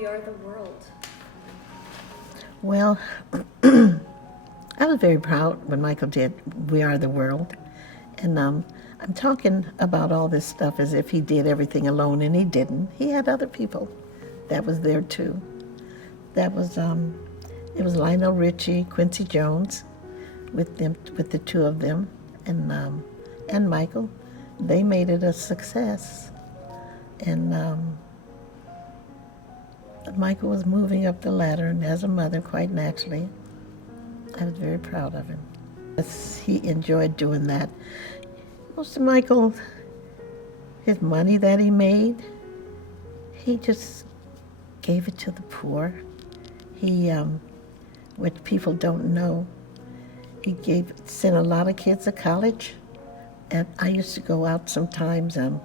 We Are the World? Well, I was very proud when Michael did We Are the World. And I'm talking about all this stuff as if he did everything alone, and he didn't. He had other people that was there too. That was, it was Lionel Richie, Quincy Jones, with the two of them, and Michael. They made it a success. And Michael was moving up the ladder, and as a mother, quite naturally, I was very proud of him. He enjoyed doing that. Most of Michael, his money that he made, he just gave it to the poor. He, which people don't know, he sent a lot of kids to college. And I used to go out sometimes, and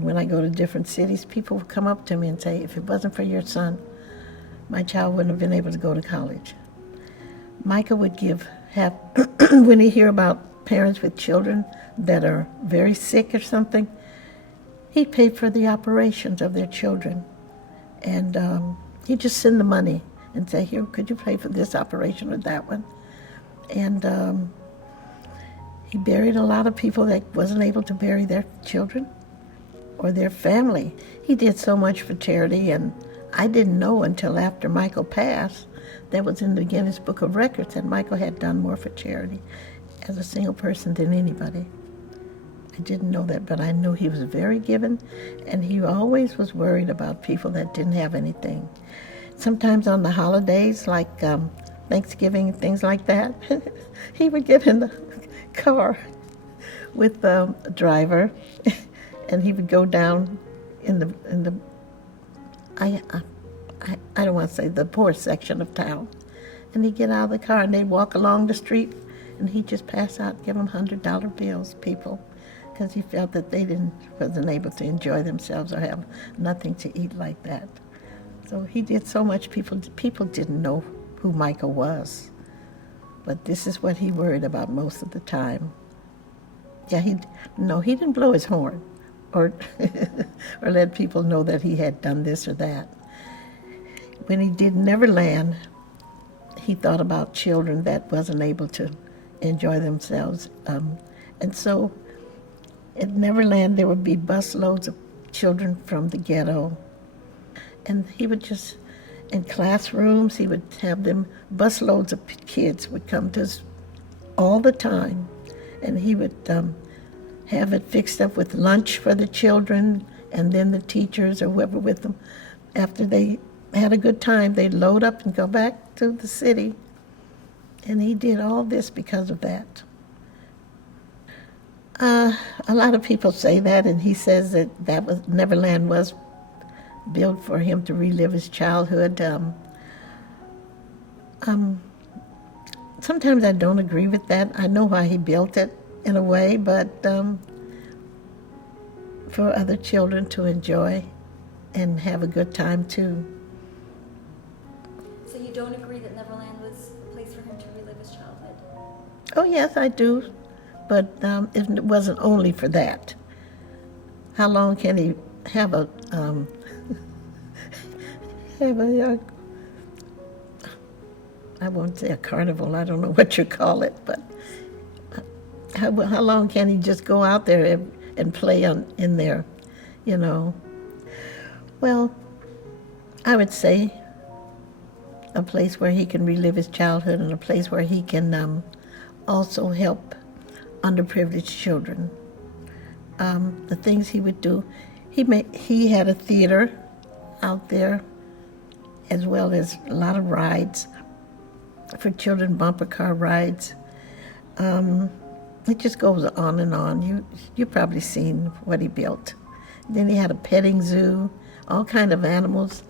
when I go to different cities, people would come up to me and say, if it wasn't for your son, my child wouldn't have been able to go to college. Michael would have when he hear about parents with children that are very sick or something, he paid for the operations of their children. And he'd just send the money and say, here, could you pay for this operation or that one? And he buried a lot of people that wasn't able to bury their children or their family. He did so much for charity, and I didn't know until after Michael passed that was in the Guinness Book of Records that Michael had done more for charity as a single person than anybody. I didn't know that, but I knew he was very giving, and he always was worried about people that didn't have anything. Sometimes on the holidays, like Thanksgiving and things like that, he would get in the car with the driver, and he would go down in the I don't want to say the poor section of town, and he'd get out of the car and they'd walk along the street, and he'd just pass out, give them $100 bills, people, because he felt that they wasn't able to enjoy themselves or have nothing to eat like that. So he did so much. People didn't know who Michael was, but this is what he worried about most of the time. Yeah, he didn't blow his horn or or let people know that he had done this or that. When he did Neverland, he thought about children that wasn't able to enjoy themselves. And so at Neverland, there would be busloads of children from the ghetto. And he would just, in classrooms, he would have them, busloads of kids would come to us all the time. And he would have it fixed up with lunch for the children, and then the teachers or whoever with them, after they had a good time, they'd load up and go back to the city. And he did all this because of that. A lot of people say that, and he says that was Neverland was built for him to relive his childhood. Sometimes I don't agree with that. I know why he built it in a way, but for other children to enjoy and have a good time too. So you don't agree that Neverland was a place for him to relive his childhood? Oh yes, I do, but it wasn't only for that. How long can he have a I won't say a carnival, I don't know what you call it, but how long can he just go out there and play in there, you know? Well, I would say a place where he can relive his childhood, and a place where he can also help underprivileged children. The things he would do, he had a theater out there, as well as a lot of rides for children, bumper car rides. It just goes on and on. You've probably seen what he built. Then he had a petting zoo, all kind of animals,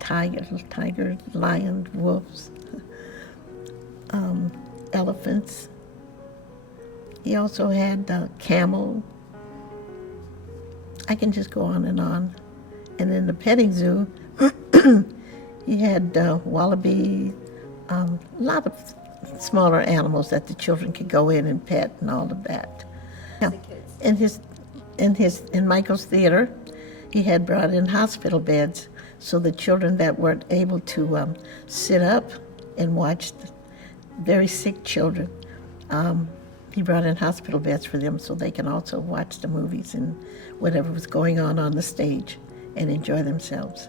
tigers, lions, wolves, elephants. He also had camel. I can just go on and on. And in the petting zoo, he had wallaby, a lot of smaller animals that the children could go in and pet and all of that. Yeah. In Michael's theater, he had brought in hospital beds so the children that weren't able to sit up and watch the very sick children, he brought in hospital beds for them so they can also watch the movies and whatever was going on the stage and enjoy themselves.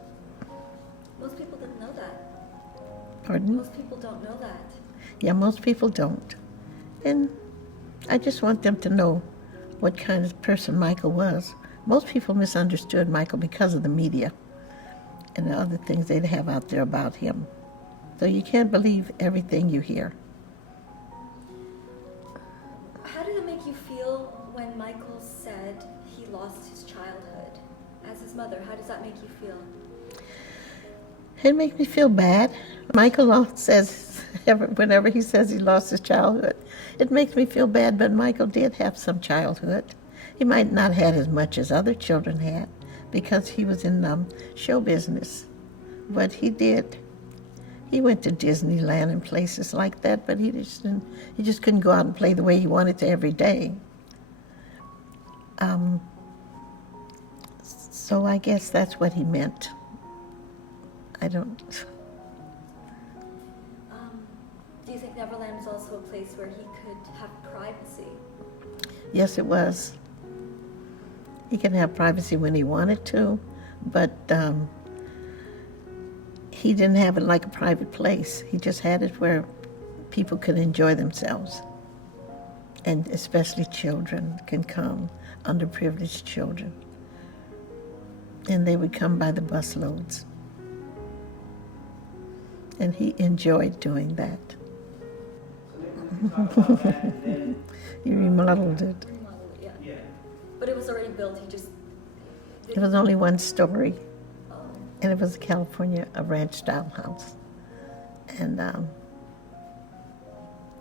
Most people didn't know that. Pardon? Most people don't know that. Yeah, most people don't. And I just want them to know what kind of person Michael was. Most people misunderstood Michael because of the media and the other things they'd have out there about him. So you can't believe everything you hear. How did it make you feel when Michael said he lost his childhood? As his mother, how does that make you feel? It makes me feel bad. Michael says, whenever he says he lost his childhood, it makes me feel bad, but Michael did have some childhood. He might not have had as much as other children had because he was in show business, but he did. He went to Disneyland and places like that, but he just couldn't go out and play the way he wanted to every day. So I guess that's what he meant. I don't... Do you think Neverland was also a place where he could have privacy? Yes, it was. He could have privacy when he wanted to, but he didn't have it like a private place. He just had it where people could enjoy themselves. And especially children can come, underprivileged children. And they would come by the busloads. And he enjoyed doing that. He remodeled it. Remodeled it, yeah. But it was already built, he just... It was only one story, Oh. and it was a ranch-style house. And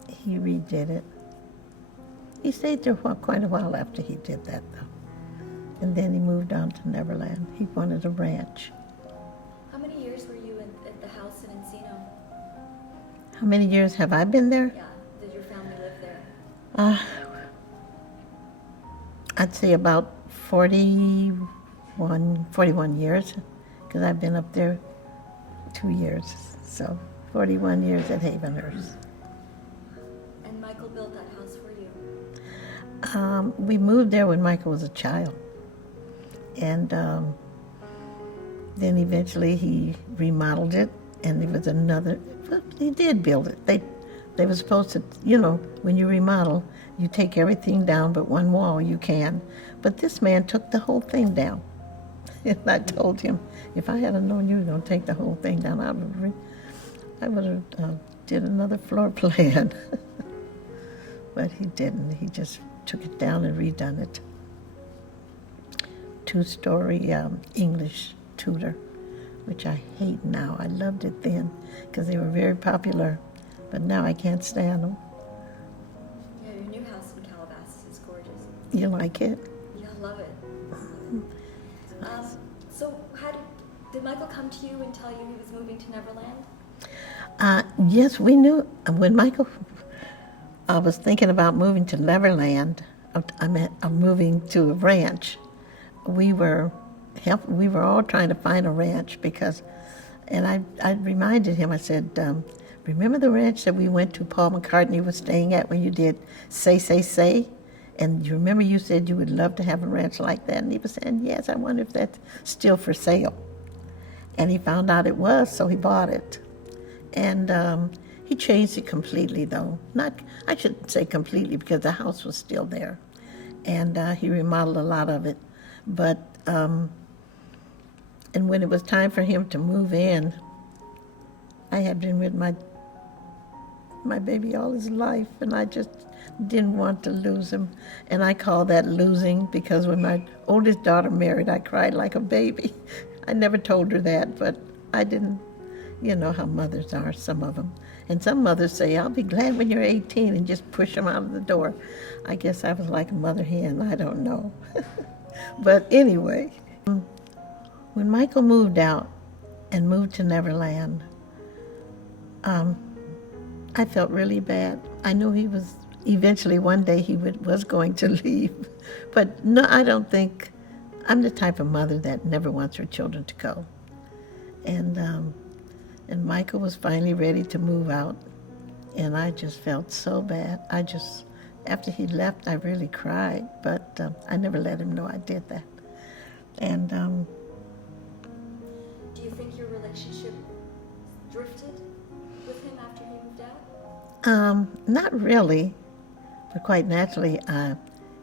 he redid it. He stayed there for quite a while after he did that, though. And then he moved on to Neverland. He wanted a ranch. How many years were you at the house in Encino? How many years have I been there? Yeah, did your family live there? I'd say about 41 years, because I've been up there 2 years. So 41 years at Havenhurst. And Michael built that house for you? We moved there when Michael was a child. And then eventually he remodeled it, and there was another, well, he did build it. They were supposed to, when you remodel, you take everything down but one wall you can. But this man took the whole thing down. And I told him, if I had known you were going to take the whole thing down, I would have did another floor plan. But he didn't. He just took it down and redone it. 2-story English Tudor, which I hate now. I loved it then because they were very popular, but now I can't stand them. Yeah, your new house in Calabasas is gorgeous. You like it? Yeah, I love it. So did Michael come to you and tell you he was moving to Neverland? Yes, we knew. When Michael was thinking about moving to Neverland, moving to a ranch, we were all trying to find a ranch and I reminded him, I said, remember the ranch that we went to, Paul McCartney was staying at when you did Say, Say, Say? And you remember you said you would love to have a ranch like that? And he was saying, yes, I wonder if that's still for sale. And he found out it was, so he bought it. And he changed it completely, though. I shouldn't say completely, because the house was still there. And he remodeled a lot of it. But, and when it was time for him to move in, I had been with my baby all his life, and I just didn't want to lose him. And I call that losing, because when my oldest daughter married, I cried like a baby. I never told her that, but I didn't. You know how mothers are, some of them. And some mothers say, I'll be glad when you're 18, and just push them out of the door. I guess I was like a mother hen, I don't know. But anyway, when Michael moved out and moved to Neverland, I felt really bad. I knew he was, eventually one day he was going to leave. But no, I don't think I'm the type of mother that never wants her children to go. And Michael was finally ready to move out, and I just felt so bad. After he left, I really cried, but I never let him know I did that. And Do you think your relationship drifted with him after he moved out? Not really, but quite naturally,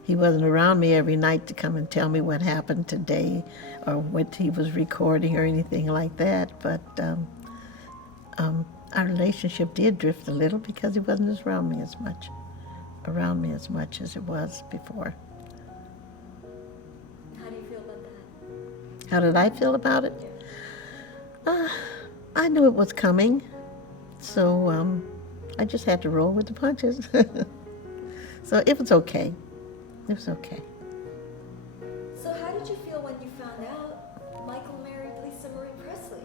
he wasn't around me every night to come and tell me what happened today or what he was recording or anything like that. But our relationship did drift a little because he wasn't around me as much as it was before. How do you feel about that? How did I feel about it? I knew it was coming, so I just had to roll with the punches. So it was okay. It was okay. So how did you feel when you found out Michael married Lisa Marie Presley?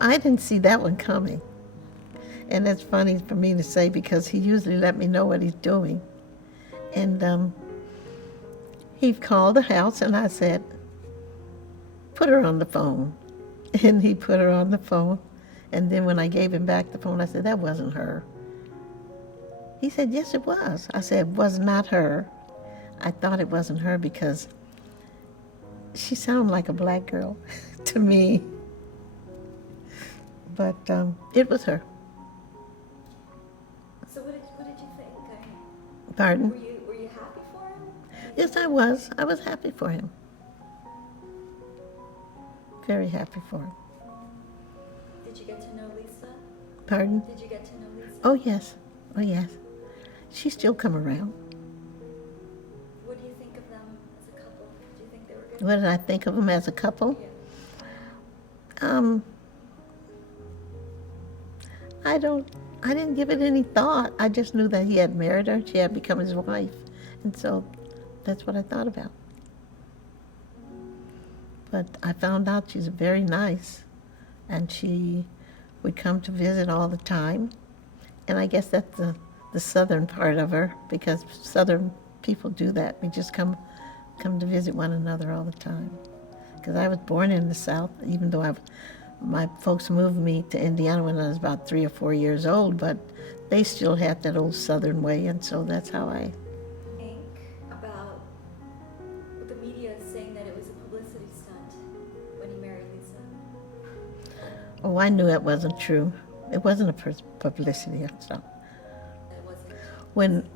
I didn't see that one coming. And that's funny for me to say because he usually let me know what he's doing. And he called the house and I said, put her on the phone. And he put her on the phone. And then when I gave him back the phone, I said, that wasn't her. He said, yes, it was. I said, it was not her. I thought it wasn't her because she sounded like a black girl to me. But it was her. So what did you think? Pardon? Were you happy for him? Yes, I was. I was happy for him. Very happy for him. Did you get to know Lisa? Pardon? Did you get to know Lisa? Oh, yes. Oh, yes. She still come around. What do you think of them as a couple? Do you think they were good? What did I think of them as a couple? Yeah. I didn't give it any thought. I just knew that he had married her. She had become his wife. And so that's what I thought about. But I found out she's very nice. And she would come to visit all the time. And I guess that's the southern part of her, because southern people do that. We just come to visit one another all the time. Because I was born in the South, even though my folks moved me to Indiana when I was about 3 or 4 years old, but they still had that old southern way, and so that's how I... Think about the media saying that it was a publicity stunt when he married Lisa. Oh, I knew it wasn't true. It wasn't a publicity stunt. It wasn't.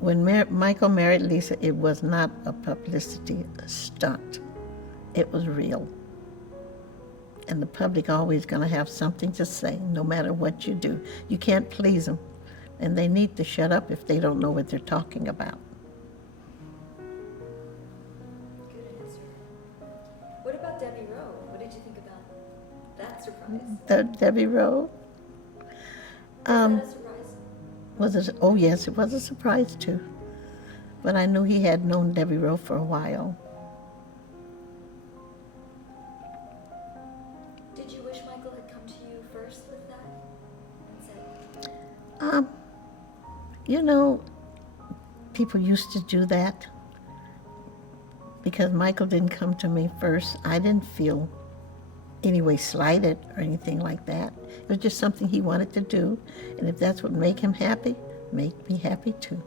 When Michael married Lisa, it was not a publicity stunt. It was real. And the public always going to have something to say, no matter what you do. You can't please them. And they need to shut up if they don't know what they're talking about. Good answer. What about Debbie Rowe? What did you think about that surprise? Debbie Rowe? Was that a surprise? Oh, yes, it was a surprise, too. But I knew he had known Debbie Rowe for a while. Did you wish Michael had come to you first with that and said, People used to do that. Because Michael didn't come to me first, I didn't feel any way slighted or anything like that. It was just something he wanted to do. And if that's what made him happy, make me happy too.